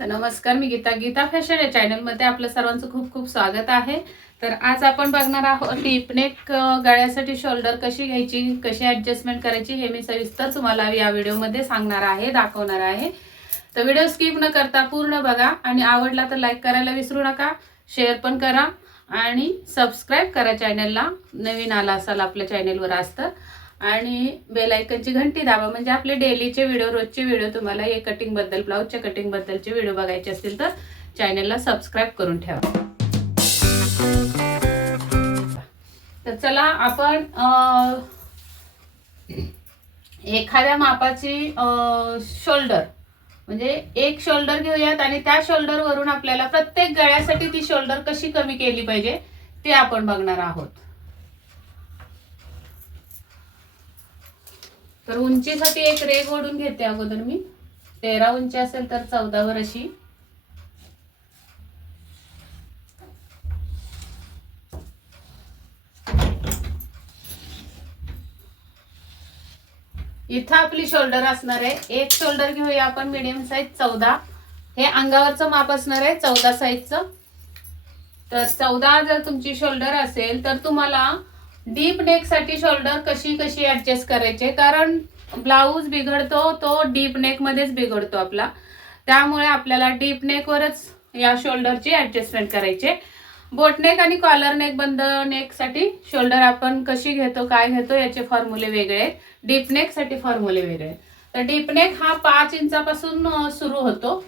तर नमस्कार, मी गीता. गीता फॅशन या चॅनलमध्ये आपलं सर्वांचं खूप खूप स्वागत आहे. तर आज आपण बघणार आहोत टीपनेक गळ्यासाठी शोल्डर कशी घ्यायची, कशी ॲडजस्टमेंट करायची हे मी सविस्तर तुम्हाला या व्हिडिओमध्ये सांगणार आहे, दाखवणार आहे. तर व्हिडिओ स्किप न करता पूर्ण बघा आणि आवडला तर लाईक करायला विसरू नका, शेअर पण करा आणि सबस्क्राईब करा चॅनलला. नवीन आला असाल आपल्या चॅनलवर असतं आणि बेल आयकनची घंटी दाबा, म्हणजे आपले डेलीचे व्हिडिओ, रोजचे व्हिडिओ तुम्हाला हे कटिंग बद्दल, ब्लाऊजच्या कटिंग बद्दलचे व्हिडिओ बघायचे असतील तर चॅनलला सबस्क्राईब करून ठेवा. तर चला आपण एखाद्या मापाची शोल्डर म्हणजे एक शोल्डर घेऊयात आणि त्या शोल्डर वरून आपल्याला प्रत्येक गळ्यासाठी ती शोल्डर कशी कमी केली पाहिजे ते आपण बघणार आहोत. तर उंचीसाठी एक रेघ ओढून घेते अगोदर मी. 13 उंची असेल तर 14 वर अशी. इथं आपली शोल्डर असणार आहे. एक शोल्डर घेऊया आपण मीडियम साईज 14. हे अंगावरचं माप असणार आहे 14 साईजचं. तर 14 जर तुमची शोल्डर असेल तर तुम्हाला डीप नेक साठी शोल्डर कशी कशी ऍडजस्ट करायचे, कारण ब्लाऊज बिघडतो तो डीप नेक मध्येच बिघडतो आपला. त्यामुळे आपल्याला डीप नेक वरच या शोल्डरची ऍडजस्टमेंट करायचे. बोटनेक आणि कॉलर नेक, बंद नेक साठी शोल्डर आपण कशी घेतो, काय घेतो याचे फॉर्म्युले वेगळे आहेत. डीप नेक साठी फॉर्म्युले वेगळे आहेत. तर डीप नेक हा 5 इंचापासून सुरू होतो.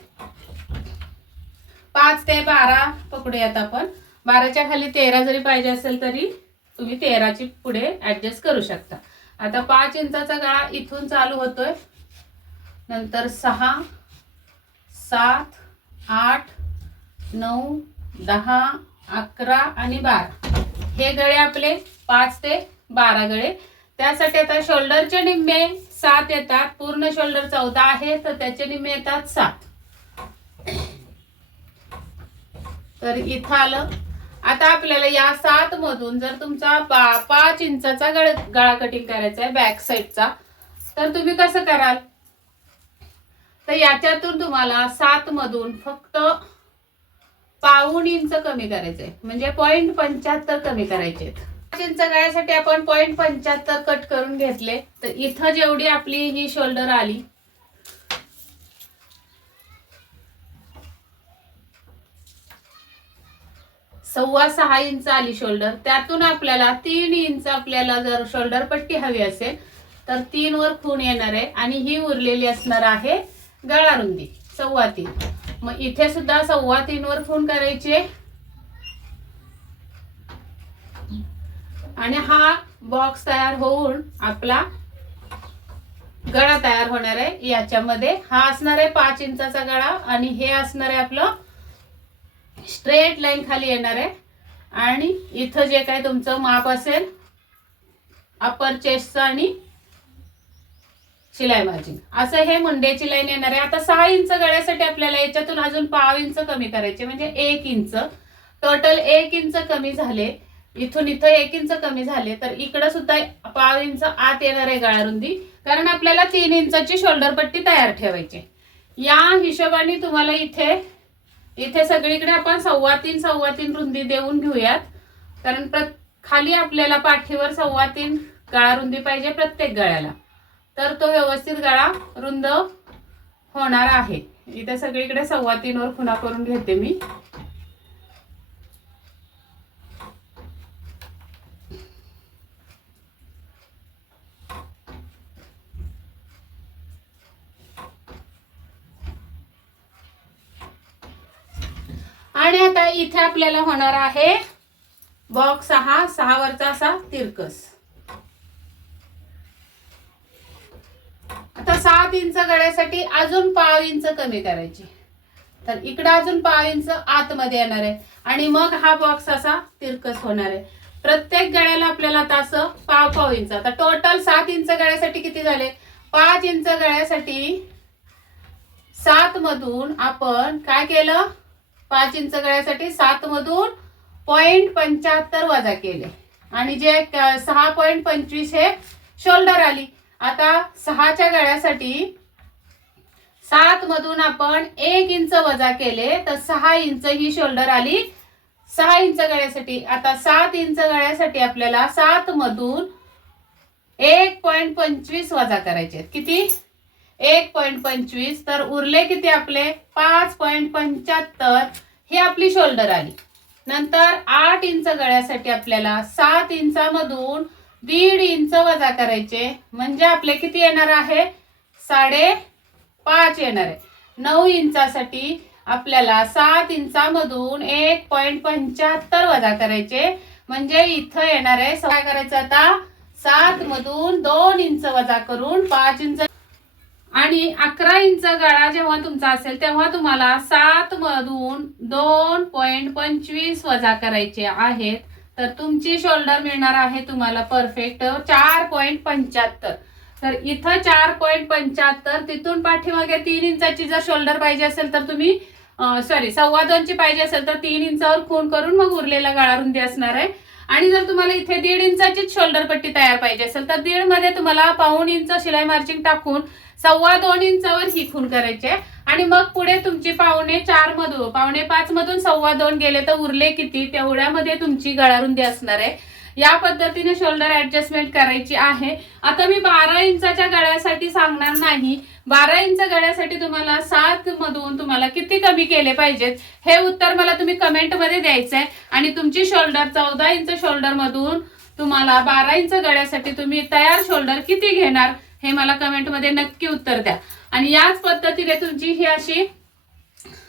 5 ते 12 पकडूयात आपण. 12च्या खाली 13 जरी पाहिजे असेल तरी तुम्ही 13ची पुढे ऍडजस्ट करू शकता. आता 5 इंचाचा गळा इथून चालू होतोय, नंतर 6, 7, 8, 9, 10, 11 आणि 12 हे गळे आपले 5 ते 12 गळे. त्यासाठी आता शोल्डरचे निम्मे 7 येतात. पूर्ण शोल्डर 14 आहे तर त्याचे निम्मे येतात 7. तर इथं आलं. आता आपल्याला या 7 मधून जर तुमचा 5 इंचाचा गळा कटिंग करायचा आहे बॅक साईडचा, तर तुम्ही कसं कराल? तर याच्यातून तुम्हाला 7 मधून फक्त पाऊण इंच कमी करायचंय, म्हणजे 0.75 कमी करायचे. 5 इंच गळ्यासाठी आपण 0.75 कट करून घेतले. तर इथं जेवढी आपली ही शोल्डर आली, सव्वा 6 इंच आली शोल्डर. त्यातून आपल्याला 3 इंच आपल्याला जर शोल्डर पट्टी हवी असेल तर 3 वर खूण येणार आहे आणि ही उरलेली असणार आहे गळा रुंदी 3.25. मग इथे सुद्धा 3.25 वर खूण करायची आणि हा बॉक्स तयार होऊन आपला गळा तयार होणार आहे. याच्यामध्ये हा असणार आहे 5 इंचाचा गळा आणि हे असणार आहे आपलं स्ट्रेट लाईन खाली येणार आहे. आणि इथं जे काय तुमचं माप असेल अपर चेस्टचं आणि शिलाई मार्जिन, असं हे मुंड्याची लाईन येणार आहे. आता 6 इंच गळ्यासाठी आपल्याला याच्यातून अजून पाव इंच कमी करायचे, म्हणजे 1 इंच. टोटल 1 इंच कमी झाले. इथून इथं 1 इंच कमी झाले तर इकडं सुद्धा पाव इंच आत येणार आहे गळा रुंदी, कारण आपल्याला 3 इंचाची शोल्डर पट्टी तयार ठेवायची. या हिशोबाने तुम्हाला इथे सगळीकडे आपण 3.25 रुंदी देऊन घेऊयात, कारण खाली आपल्याला पाठीवर 3.25 गळा रुंदी पाहिजे प्रत्येक गळ्याला, तर तो व्यवस्थित गळा रुंद होणार आहे. इथे सगळीकडे 3.25 वर खुणा करून घेते मी. आणि आता इथे आपल्याला होणार आहे बॉक्स 6 वरचा असा तिरकस. आता 7 इंच गळ्यासाठी अजून पाव इंच कमी करायची, तर इकडे अजून पाव इंच आतमध्ये येणार आहे आणि मग हा बॉक्स असा तिरकस होणार आहे. प्रत्येक गळ्याला आपल्याला तास पाव इंच. आता टोटल 7 इंच गळ्यासाठी किती झाले? 5 इंच गळ्यासाठी 7 मधून आपण काय केलं? 5 इंच गळ्यासाठी 7 मधून 0.75 वजा केले आणि जे 6.25 हे शोल्डर आली. आता 6च्या गळ्यासाठी 7 मधून आपण 1 इंच वजा केले तर 6 इंच ही शोल्डर आली 6 इंच गळ्यासाठी. आता 7 इंच गळ्यासाठी आपल्याला 7 मधून 1.25 वजा करायचे. किती? 1.25. तर उरले किती आपले 5.75. ही आपली शोल्डर आली. नंतर 8 इंच गळ्यासाठी आपल्याला 7 इंचामधून 1.5 इंच वजा करायचे. म्हणजे आपले किती येणार आहे? 5.5 येणार आहे. 9 इंचासाठी आपल्याला 7 इंचामधून 1.75 वजा करायचे. म्हणजे इथं येणार आहे काय करायचं आता 7 मधून 2 इंच वजा करून 5 इंच. आणि 11 इंच गळा जेव्हा तुमचा असेल तेव्हा तुम्हाला 7 मधून 2.25 वजा करायचे आहेत. तर तुमची शोल्डर मिळणार आहे तुम्हाला परफेक्ट 4.75. तर इथं 4.75. तिथून पाठीमागे 3 इंचाची जर शोल्डर पाहिजे असेल तर तुम्ही 2.25 ची पाहिजे असेल तर 3 इंचावर खूण करून मग उरलेला गळा रुंदी असणार आहे. आणि जर तुम्हाला इथे 1.5 इंचाची शोल्डर पट्टी तयार पाहिजे असेल तर 1.5 मध्ये तुम्हाला 1.25 इंच शिलाई मार्जिंग टाकून 2.25 इंचावर ही खूण करायचे. आणि मग पुढे तुमची 4.25 मधून 4.25 मधून 2.25 गेले तर उरले किती तेवढ्यामध्ये तुमची गळा रुंदी असणार आहे. या पद्धतीने शोल्डर ऍडजस्टमेंट करायची आहे. आता मी 12 इंचाच्या गळ्यासाठी सांगणार नाही. 12 इंच गळ्यासाठी तुम्हाला 7 मधून तुम्हाला किती कमी केले पाहिजेत हे उत्तर मला तुम्ही कमेंट मध्ये द्यायचंय. आणि तुमची शोल्डर 14 इंच शोल्डर मधून तुम्हाला 12 इंच गळ्यासाठी तुम्ही तयार शोल्डर किती घेणार हे मला कमेंट मध्ये नक्की उत्तर द्या. आणि याच पद्धतीने तुमची ही अशी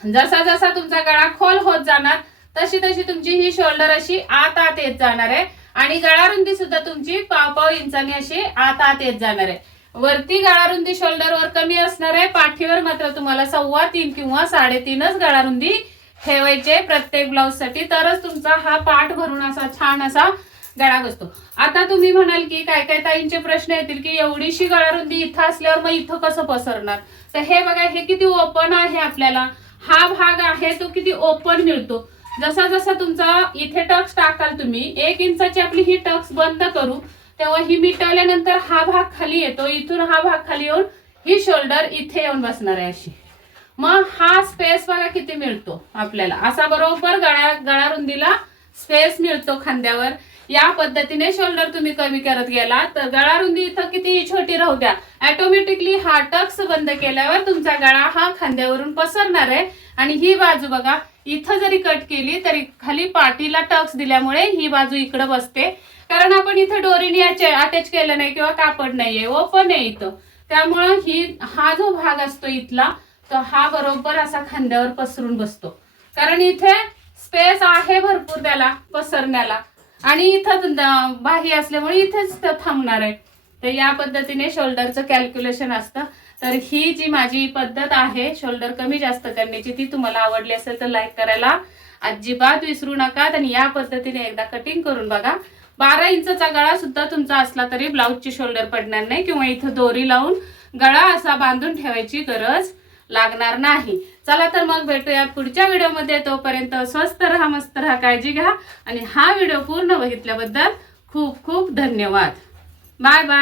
जसा जसा तुमचा गळा खोल होत जाणार तशी तशी तुमची ही शोल्डर अशी आत येत जाणार आहे. आणि गळा रुंदी सुद्धा तुमची 1.5 इंचाने अशी आत येत जाणार आहे. वरती गळा रुंदी शोल्डर वर कमी असणार आहे. पाठीवर मात्र तुम्हाला 3.25 किंवा 3.5च गळा रुंदी ठेवायचे प्रत्येक ब्लाउज साठी. तरच तुमचा हा पाठ भरून असा छान असा गळा बसतो. आता तुम्ही म्हणाल की काय काय ताईंचे प्रश्न येतील की एवढीशी गळा रुंदी इथं असल्यावर मग इथं कसं पसरणार. तर हे बघा हे किती ओपन आहे. आपल्याला हा भाग आहे तो किती ओपन मिळतो. जसा जसा तुमचा इथे टक्स टाकाल तुम्ही 1 इंचाची आपली ही टक्स बंद करू तेव्हा ही मिटवल्यानंतर हा भाग खाली येतो. इथून हा भाग खाली येऊन ही शोल्डर इथे येऊन बसणार आहे अशी. मग हा स्पेस बघा किती मिळतो आपल्याला. असा बरोबर गळा रुंदीला स्पेस मिळतो खांद्यावर. या पद्धतीने शोल्डर तुम्ही कमी करत गेला तर गळा रुंदी इथं किती छोटी राहू द्या ऑटोमॅटिकली हा टक्स बंद केल्यावर तुमचा गळा हा खांद्यावरून पसरणार आहे. आणि ही बाजू बघा इथं जरी कट केली तरी खाली पाठीला टक्स दिल्यामुळे ही बाजू इकडे बसते. कारण आपण इथे दोरीने अटॅच केलं नाही किंवा कापड नाहीये ओपन आहे इथं. त्यामुळे हा जो भाग असतो इथला तो हा बरोबर असा खांद्यावर पसरून बसतो. कारण इथे स्पेस आहे भरपूर त्याला पसरण्याला. आणि इथं बाही असल्यामुळे इथेच थांबणार आहे. तर या पद्धतीने शोल्डरचं कॅल्क्युलेशन असतं. तर ही जी माझी पद्धत आहे शोल्डर कमी जास्त करण्याची ती तुम्हाला आवडली असेल तर लाईक करायला अजिबात विसरू नका. आणि या पद्धतीने एकदा कटिंग करून बघा. 12 इंचचा गळा सुद्धा तुमचा असला तरी ब्लाऊजची शोल्डर पडणार नाही किंवा इथं दोरी लावून गळा असा बांधून ठेवायची गरज लागणार नाही. चला तर मग भेटूया पुढच्या व्हिडिओमध्ये. तोपर्यंत स्वस्त राहा मस्त राहा काळजी घ्या. आणि हा व्हिडिओ पूर्ण बघितल्याबद्दल खूप खूप धन्यवाद. Bye bye.